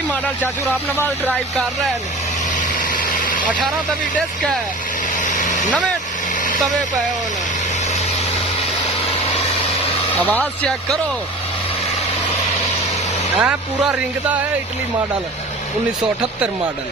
Italy model चाचू रामनवाज drive कर रहे हैं। 18 तवी डिस्क है, नवे तवे पे होना। आवाज चेक करो, है पूरा रिंगदा है। Italy model 1978 model.